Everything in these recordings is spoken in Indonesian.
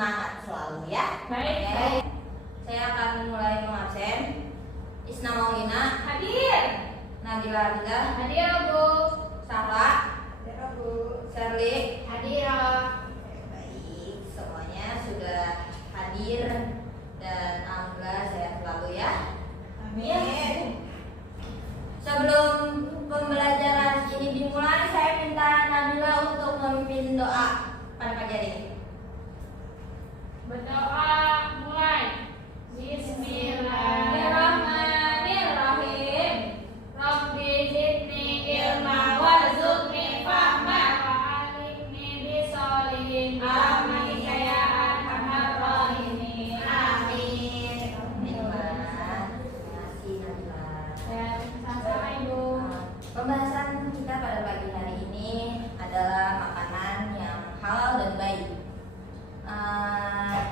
semangat selalu ya. Baik. Oke. Saya akan mulai mengabsen. Isna Maulina Hadir. Nabila Abida Hadir, Bu. Sahla Ya, Bu. Sherly. Hadir. Baik, semuanya sudah hadir dan alhamdulillah sehat selalu ya. Amin. Sebelum pembelajaran ini dimulai, saya minta Nabila untuk memimpin doa pada pagi hari ini. Berdoa mulai. Bismillahirrahmanirrahim. Rabbi zidni ilma warzuqni fahma wa'alimni bisolihin rahmatika ya arhamar rahimin. Amin. Terima kasih Nabila. Dan sama-sama Ibu. Pembahasan kita pada pagi hari ini adalah makanan yang halal dan baik.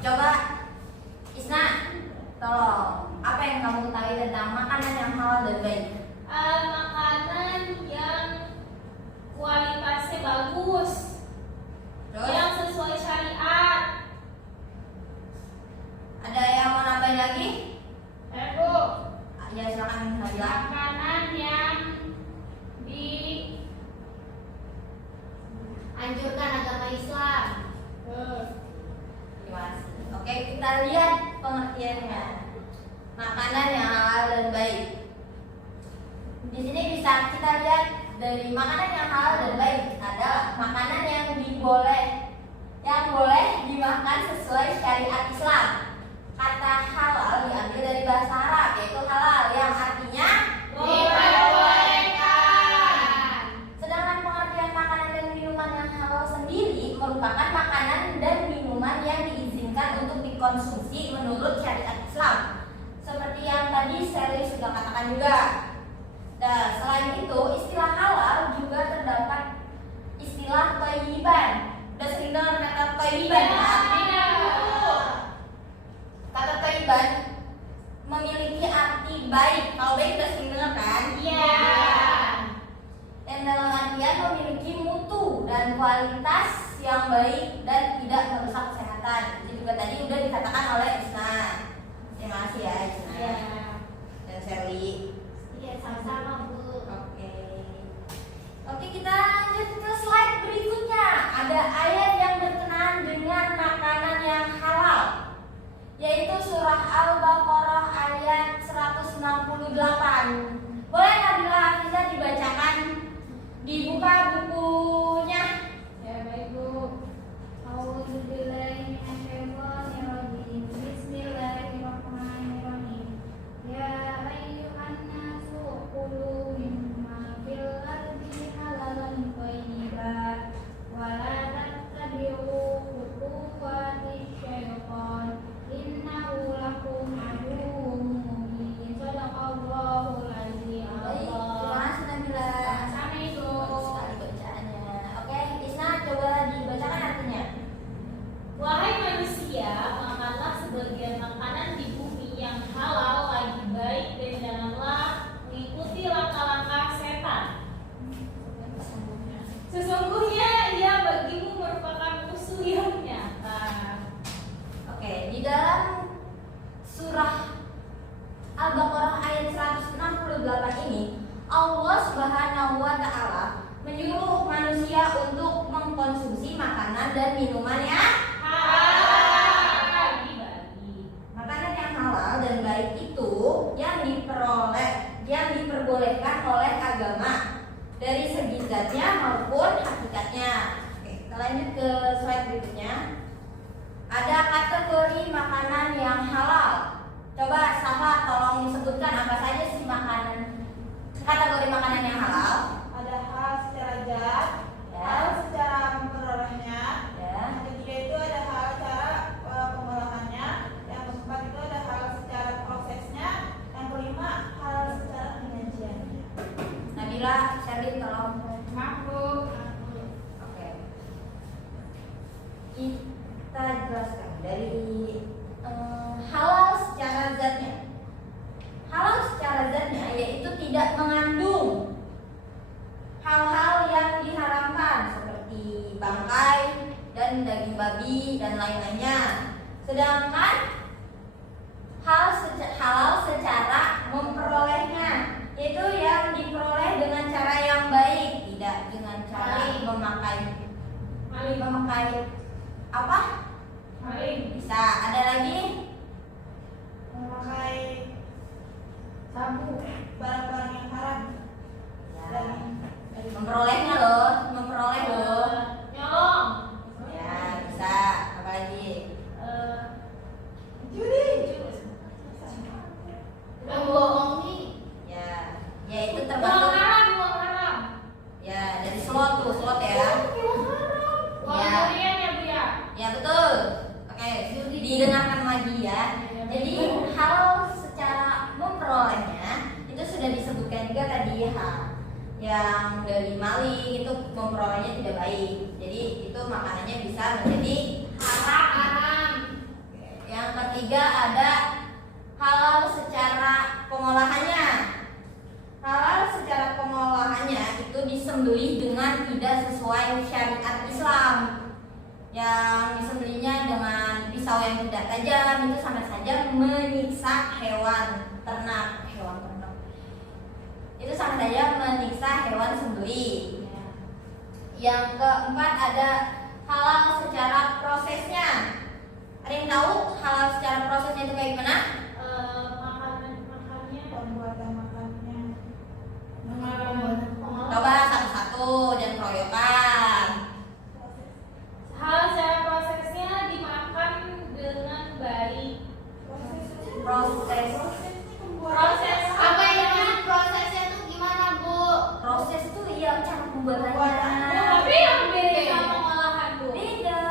Coba Isna, tolong, apa yang kamu ketahui tentang makanan yang halal dan baik? Makanan yang kualitasnya bagus, Terus, yang sesuai syariat. ada yang mau nambahin lagi? Bu, Ya silakan Nabila. makanan yang Anjurkan agama Islam. Terima kasih. Oke, kita lihat pengertiannya. Makanan yang halal dan baik. Di sini bisa kita lihat dari makanan yang halal dan baik adalah makanan yang boleh dimakan sesuai syariat Islam. Kata halal diambil dari bahasa Arab yaitu halal yang artinya diperbolehkan. Sedangkan pengertian makanan dan minuman yang halal sendiri merupakan makanan dan minuman yang diizinkan untuk dikonsumsi menurut syariat Islam. Seperti yang tadi Sherly sudah katakan juga. Dan selain itu, istilah halal juga terdapat istilah thayyiban. Udah sering dengar kata thayyiban ya? Kata thayyiban memiliki arti baik. Kalau baik udah sering dengar kan? Iya. Dan dalam artian memiliki mutu dan kualitas yang baik dan tidak merusak kesehatan. Itu juga tadi udah dikatakan oleh Isna. Terima kasih ya Isna Iya. dan Sherly. Iya, sama-sama, Bu. Oke, kita lanjut ke slide berikutnya. Ada ayat yang berkenaan dengan makanan yang halal, yaitu surah Al-Baqarah ayat 168. Boleh Nabila Hafizah dibacakan? Dibuka bukunya. Ya baik Bu. A'udzubillahi minasyaitonirrajim. Bismillahirrahmanirrahim. Ya ayyuhan nasu kulu mimma fil ardi halalan thayyiban wa la tattabi'u khutuwati syaitan innahu lakum aduwwun mubin. Shadaqallahul azim. Baik, terima kasih Nabila. Sama Ibu. Bagus sekali bacaannya. Oke, Isna coba dibacakan artinya. Wahai manusia, makanlah sebagian makanan di bumi yang halal lagi baik dan janganlah mengikuti langkah-langkah setan. Sesungguhnya ia bagimu merupakan musuh yang nyata. Oke, di dalam surah Al-Baqarah ayat 168 ini Allah Subhanahu wa taala menyuruh manusia untuk mengkonsumsi makanan dan minuman yang Halal bagi-bagi. makanan yang halal dan baik itu yang diperbolehkan oleh agama dari segi zatnya maupun hakikatnya. Oke, kita lanjut ke slide berikutnya. Ada kategori makanan yang halal. Coba Safa tolong disebutkan apa saja sih kategori makanan yang halal. Ada hal secara zat, hal secara memperolehnya. Ya. Yang ketiga itu ada hal cara pengolahannya. Yang keempat itu ada hal secara prosesnya. Yang kelima hal secara penyajiannya. Nabila, Sherly tolong. Makhluk. Oke. Kita jelaskan dari halal secara zatnya. Halal secara zatnya yaitu tidak mengandung hal-hal yang diharamkan seperti bangkai dan daging babi dan lain-lainnya. Sedangkan halal secara memperolehnya, yaitu yang diperoleh dengan cara yang baik, tidak dengan cara memakai apa? Bisa. Ada lagi? Memakai Sabu. barang-barang yang haram. Ya. Memperoleh loh. Nyolong. Ya, bisa. Apa lagi? Judi. Membohongi. Ya, itu Uang termasuk haram. ya dari slot ya. Uang Ya. curian ya Bu ya. Ya betul. Oke, didengarkan lagi ya. Jadi hal secara memperolehnya itu sudah disebutkan juga tadi yang dari maling itu memperolehnya tidak baik. Jadi itu makanannya bisa menjadi Haram. Yang ketiga ada halal secara pengolahannya. Halal secara pengolahannya itu disembelih dengan tidak sesuai syariat Islam. Yang disembelihnya dengan pisau yang tidak tajam itu sama saja menyiksa hewan ternak. Itu sama saja menyiksa hewan sembelih. Yang keempat ada halal secara prosesnya. Ada yang tahu halal secara prosesnya itu kayak gimana? Makannya. Pembuatan makannya. Coba satu-satu dan keroyokan. Hal secara prosesnya dimakan dengan baik. Proses Proses Apa yang dimaksud prosesnya tuh gimana, Bu? proses itu iya cara pembuatannya. Ya, tapi yang beda sama pengolahan Bu. Beda.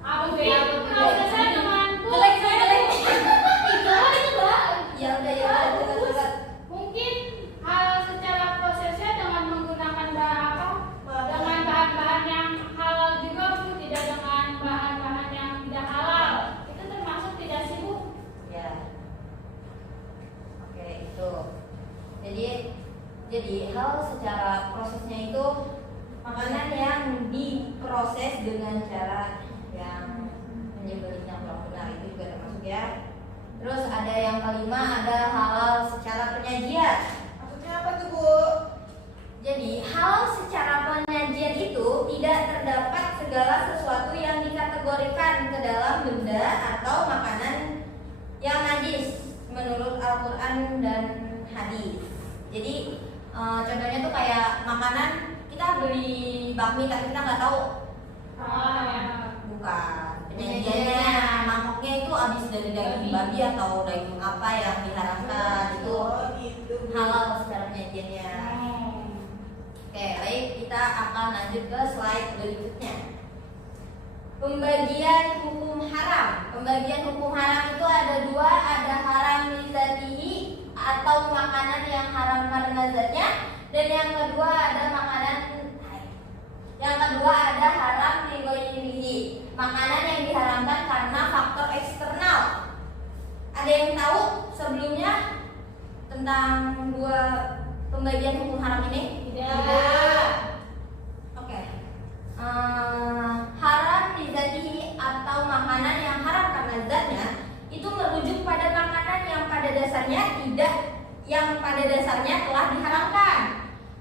Apa beda? Prosesnya dengan Bu. Geleng. Iya, Ya udah. mungkin hal secara prosesnya dengan menggunakan dengan bahan-bahan yang halal juga Bu, tidak dengan bahan-bahan yang tidak halal. Itu termasuk tidak sih Bu? Ya. Oke, itu. Jadi hal secara prosesnya itu makanan yang diproses dengan cara yang menyembelihnya kurang benar, itu juga termasuk ya. Terus ada yang kelima ada halal secara penyajian. Maksudnya apa tuh, Bu? Jadi halal secara penyajian itu tidak terdapat segala sesuatu yang dikategorikan ke dalam benda atau makanan yang najis menurut Al-Quran dan hadis. Jadi contohnya tuh kayak makanan kita beli bakmi tapi kita nggak tahu bukan penyajiannya, mangkoknya itu habis dari daging babi atau daging apa yang diharamkan, itu Oh, gitu. halal secara penyajiannya. Oke, baik, kita akan lanjut ke slide berikutnya. Pembagian hukum haram. Pembagian hukum haram itu ada dua, ada haram lizatihi atau makanan yang haram karena zatnya, dan yang kedua ada haram lighairihi, makanan yang diharamkan karena faktor eksternal. Ada yang tahu sebelumnya tentang dua pembagian hukum haram ini? Tidak. Oke. Haram lizatihi atau makanan yang haram karena zatnya itu merujuk pada makanan yang pada dasarnya telah diharamkan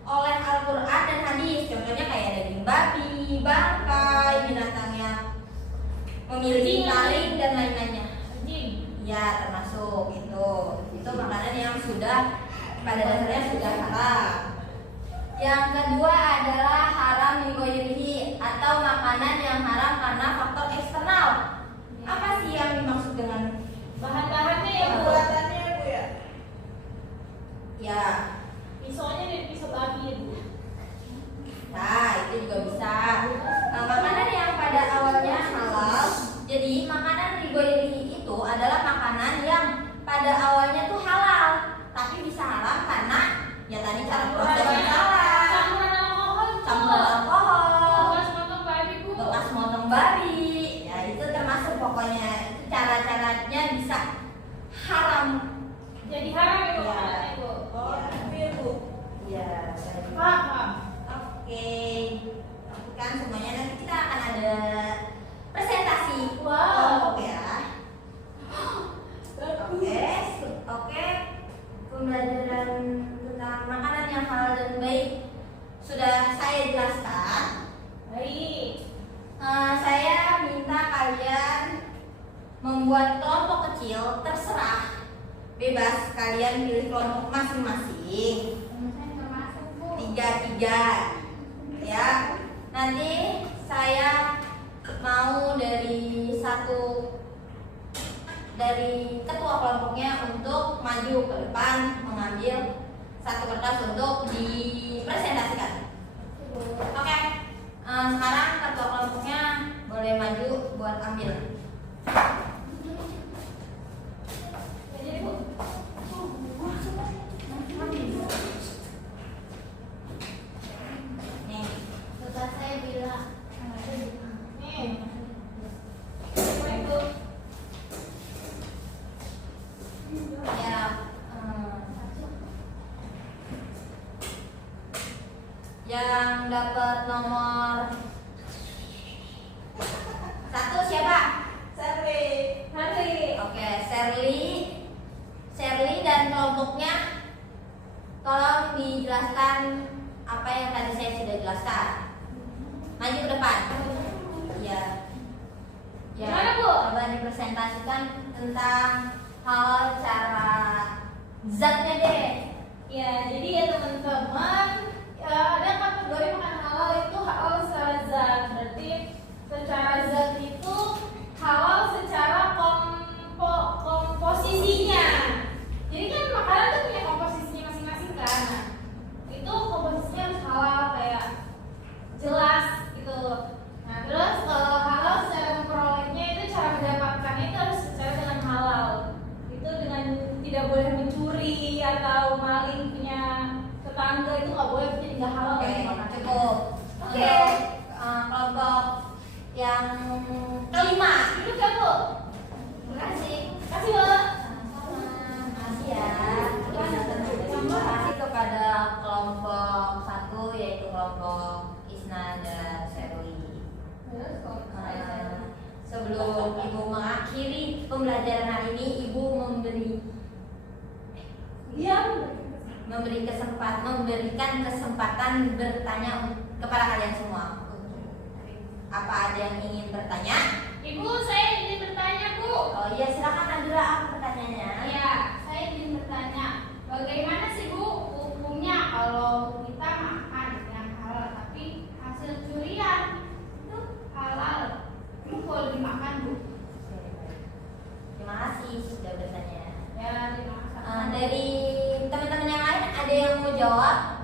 oleh Al-Quran dan hadis. Contohnya kayak daging babi, bangkai, binatang yang memiliki taring dan lain-lainnya. Ya, termasuk itu makanan yang sudah pada dasarnya sudah haram. Yang kedua adalah haram lighairihi atau makanan yang haram karena faktor eksternal. Apa sih yang dimaksud dengan Bahan-bahannya ya Bu. Pembuatannya, Bu ya. ya? Pisaunya dari pisau babi ya Bu. Nah, itu juga bisa. Makanan yang pada awalnya halal. Jadi makanan lighairihi itu adalah makanan yang pada awalnya tuh halal, tapi bisa haram karena ya tadi cara prosesnya salah. Campuran alkohol, bekas motong babi, ya itu termasuk pokoknya cara-caranya bisa haram. Jadi haram ya Bu. Ya. makanannya, Bu. Oh, gitu ya, Bu. Ya, Paham. oke. Kan semuanya nanti kita akan ada presentasi Wow. ya. membuat kelompok kecil terserah, bebas kalian pilih kelompok masing-masing. Saya nggak masuk Bu. 3-3 ya. Nanti saya mau dari ketua kelompoknya untuk maju ke depan mengambil satu kertas untuk dipresentasikan. Oke, sekarang ketua kelompoknya boleh maju buat ambil. Jadi Bu. Nih, Bapak saya bilang. Nih. Baik Bu. ya. Yang dapat nomor 1 siapa? Serwi. Hari. Oke, Sherly dan kelompoknya tolong dijelaskan apa yang tadi saya sudah jelaskan. Maju ke depan. Ya. Gimana, Bu? Coba dipresentasikan tentang hal cara zatnya deh. Ya, jadi ya teman-teman, ada kategori makanan halal itu halal secara zat. Berarti secara zat itu halal secara komposisinya. Jadi kan makanan tuh punya komposisinya masing-masing kan. Nah, itu komposisinya harus halal kayak jelas gitu. Nah, terus kalau halal secara memperolehnya itu cara mendapatkannya itu harus secara dengan halal. Itu dengan tidak boleh mencuri atau maling punya tetangga itu nggak boleh, jadi nggak halal. Oke, dimakan. cukup. Oke. Untuk kelompok yang kelima. Duduk ya Bu. Terima kasih. Kasih Bu. Sama-sama. Makasih ya. Terima kasih kepada kelompok 1 yaitu kelompok Isna dan Sherly. Sebelum Ibu mengakhiri pembelajaran hari ini, Ibu memberikan kesempatan bertanya kepada kalian semua. Apa ada yang ingin bertanya? Ibu, saya ingin bertanya Bu. Oh iya, silakan Nadira, apa pertanyaannya? Ya, saya ingin bertanya, bagaimana sih Bu hukumnya kalau kita makan yang halal tapi hasil curian itu halal? Itu boleh dimakan Bu? Terima kasih sudah bertanya. Ya, dimakan. Dari teman-teman yang lain ada yang mau jawab?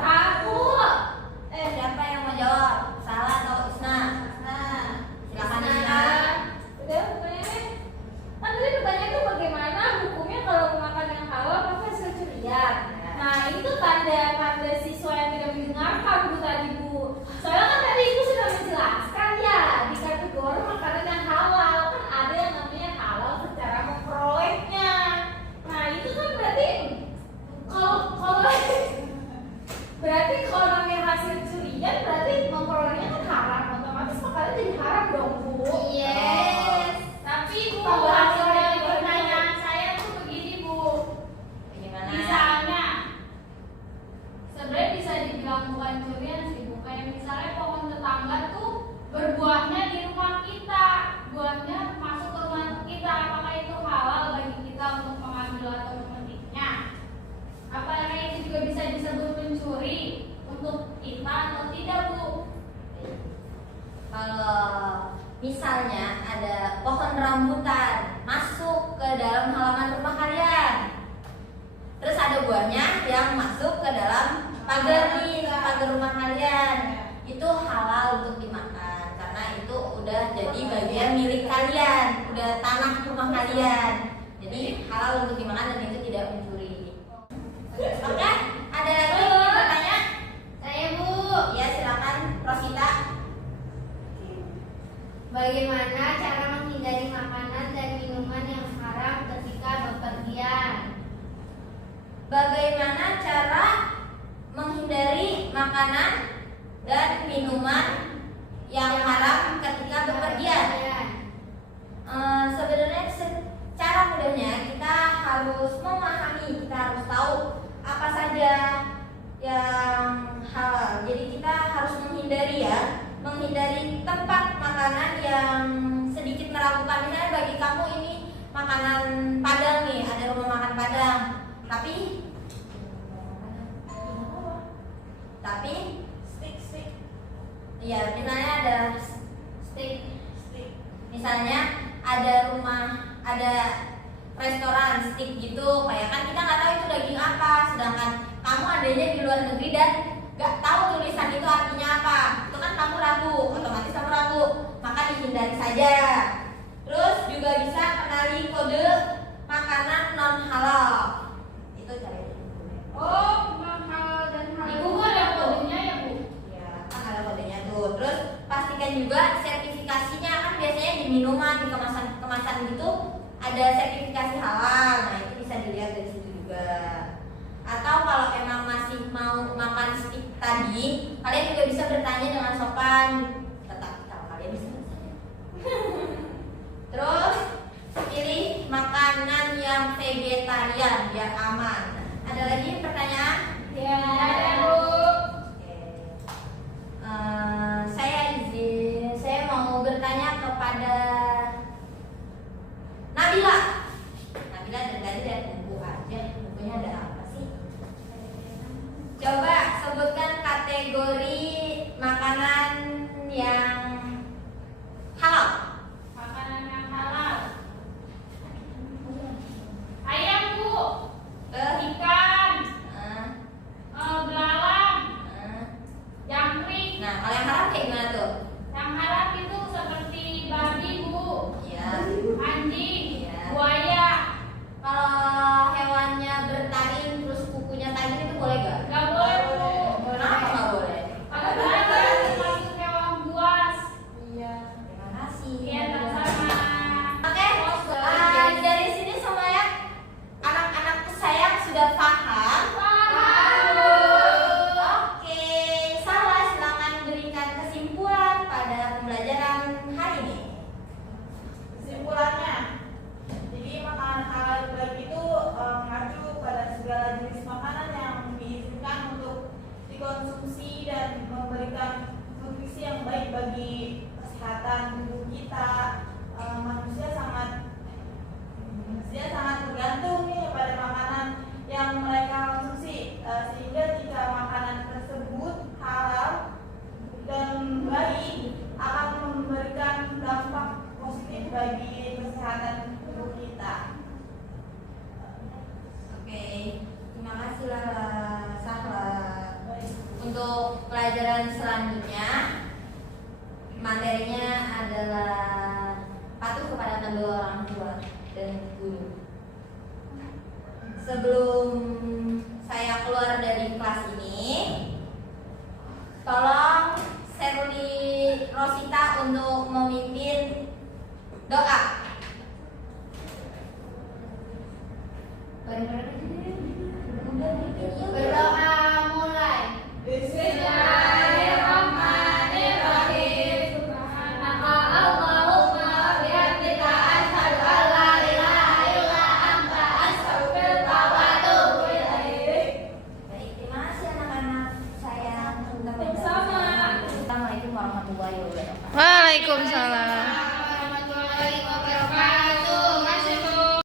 Aku. Siapa yang mau jawab? Salah atau Isna? Nah, Silakan Nah, Isna. udah pertanyaannya. Kan tadi pertanyaan itu bagaimana hukumnya kalau makan yang halal tapi hasil curian. Nah, itu tanda siswa yang tidak mendengarkan Bu tadi Bu. Soalnya kan tadi Ibu sudah menjelaskan ya di kategori makanan yang halal kan ada yang namanya halal secara memperolehnya. Nah, itu kan berarti kalau berarti kalau namanya hasil curian berarti memperolehnya kan haram, otomatis makannya jadi haram dong Bu. Yes. Tapi Bu, Tambah hasil hasil dari yang pertanyaan saya tuh begini Bu. Bagaimana? Misalnya, sebenarnya bisa dibilang bukan curian sih Bu. Kayak misalnya pohon tetangga tuh berbuahnya di rumah kita, buahnya masuk ke rumah kita. Apakah itu halal bagi kita untuk mengambil atau memetiknya? Apakah itu juga bisa disebut mencuri untuk kita atau tidak Bu? Kalau misalnya ada pohon rambutan masuk ke dalam halaman rumah kalian, terus ada buahnya yang masuk ke dalam pagar rumah kalian, itu halal untuk dimakan karena itu udah jadi bagian milik kalian, udah tanah rumah kalian, jadi halal untuk dimakan dan itu tidak mencuri. Oke, ada lagi yang ingin bertanya? Saya Bu. Ya silakan Rosita. Bagaimana cara menghindari makanan dan minuman yang haram ketika bepergian? Bagaimana cara menghindari makanan dan minuman yang haram ketika bepergian? Sebenarnya secara mudahnya kita harus memahami, kita harus tahu apa saja yang halal. Jadi kita harus menghindari ya menghindari tempat makanan yang sedikit meragukan. Misalnya bagi kamu ini makanan Padang nih, ada rumah makan Padang, tapi Stick. ya misalnya ada Stick. misalnya ada restoran steak gitu, kayak kan kita nggak tahu itu daging apa, sedangkan kamu adanya di luar negeri dan nggak tahu tulisan itu artinya apa, itu kan kamu ragu, otomatis kamu ragu, maka dihindari saja. Terus juga bisa kenali kode makanan non halal, itu caranya. Oh, non halal dan halal. Di Di Google Google ada ada kodenya ya, Bu? Ya, kan ada kodenya tuh. Terus pastikan juga sertifikasinya, kan biasanya di minuman, di kemasan gitu ada sertifikasi halal. Nah, itu bisa dilihat dari situ juga. Atau kalau emang masih mau makan steak tadi, kalian juga bisa bertanya dengan sopan. Tetapi kalau kalian bisa bertanya. Terus pilih makanan yang vegetarian biar aman. Ada lagi pertanyaan? Ya, ada, Bu. Saya mau bertanya kepada Nabila. Nabila dari tadi lihat buku aja, bukunya ada apa sih? Coba sebutkan kategori makanan yang halal. Makanan yang halal. Ayam, Bu. Ikan. Belalang. Jangkrik. Nah, kalau yang haram kayak gimana tuh? Yang haram itu seperti babi, Bu. Ya. Anjing. Iya. Buaya. Kalau hewannya bertaring terus kukunya tajam itu boleh gak? Gak boleh, Bu. Kenapa nggak boleh? Kalau belalang termasuk hewan buas. Iya. Terima kasih. Iya, sama. Oke, dari sini semuanya anak-anak sayang sudah paham. Oke, salah silakan berikan kesimpulan pada pembelajaran hari ini. Kesimpulannya, jadi makanan halal baik itu mengacu pada segala jenis makanan yang diizinkan untuk dikonsumsi dan memberikan nutrisi yang baik bagi kesehatan tubuh kita. Manusia sangat bergantung nih pada makanan yang mereka konsumsi, sehingga jika makanan tersebut halal dan baik akan memberikan dampak positif bagi kesehatan tubuh kita. Oke, terima kasih Lala, Sahla. Untuk pelajaran selanjutnya, materinya adalah patuh kepada kedua orang tua dan guru. Sebelum saya keluar dari kelas ini, tolong Serli Rosita untuk memimpin doa.